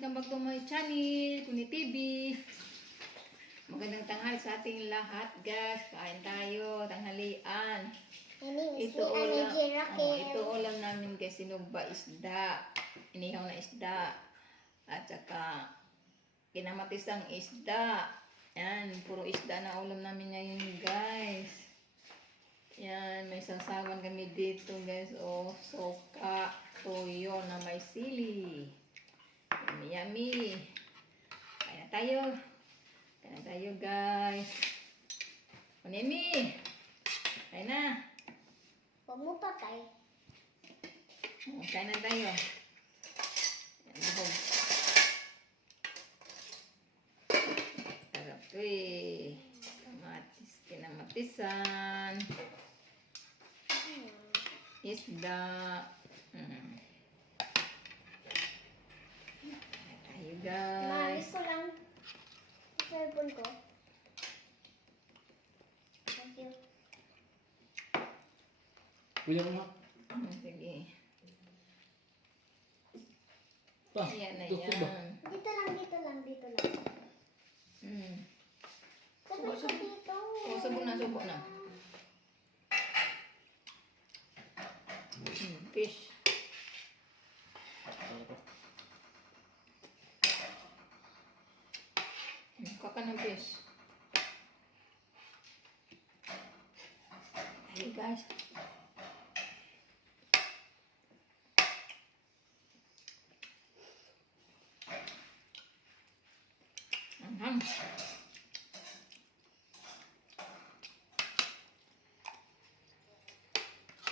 welcome back to my channel, Kuni TV. Magandang tanghali sa ating lahat, guys. Kain tayo, tanghalian. Ito ulam namin, guys, sinugba isda. Inihaw na isda. At saka kinamatisang isda. Yan, puro isda na ulam namin ngayon, guys. Yan, may sasawan kami dito, guys. O, soka, toyo na may sili. Yummy, yummy. Kaya tayo. Kaya tayo, guys. Kunemi. Kaya na. Huwag mo patay. Kaya na tayo. Sarap to eh. Kamatis, kinamatisan. Isda. Tayo, guys. Maalis ko lang cellphone ko. Thank you. Kuya mo nga. Sige. Pa, Ayan na gusto ba? yan. Dito lang. Sabi ko dito. Subo na. Fish. Kuha ka ng fish. Hey, guys.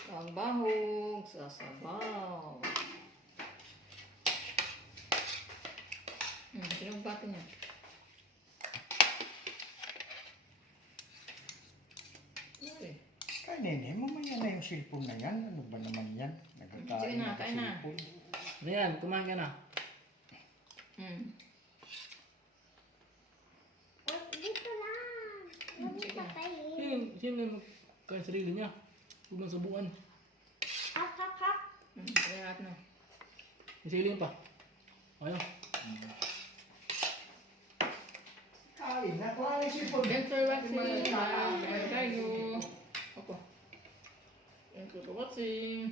Ang bahog sa sabaw. Sinong bato niya? Ay, nene, mamaya na yung cellphone na yan. Ano ba naman yan? Sige Nagkakain na, na kain na. cellphone. Ayan, kumain ka na. Dito lang. Huwag mo Sige. patayin. Sino yung kaya sarili niya? Huwag lang sabuan. Hak. Sige natin na. Isiling pa. Ayaw. Kain na. Kuha yung cellphone. Thanks for watching. Bye tayo. Ako. Thanks for watching.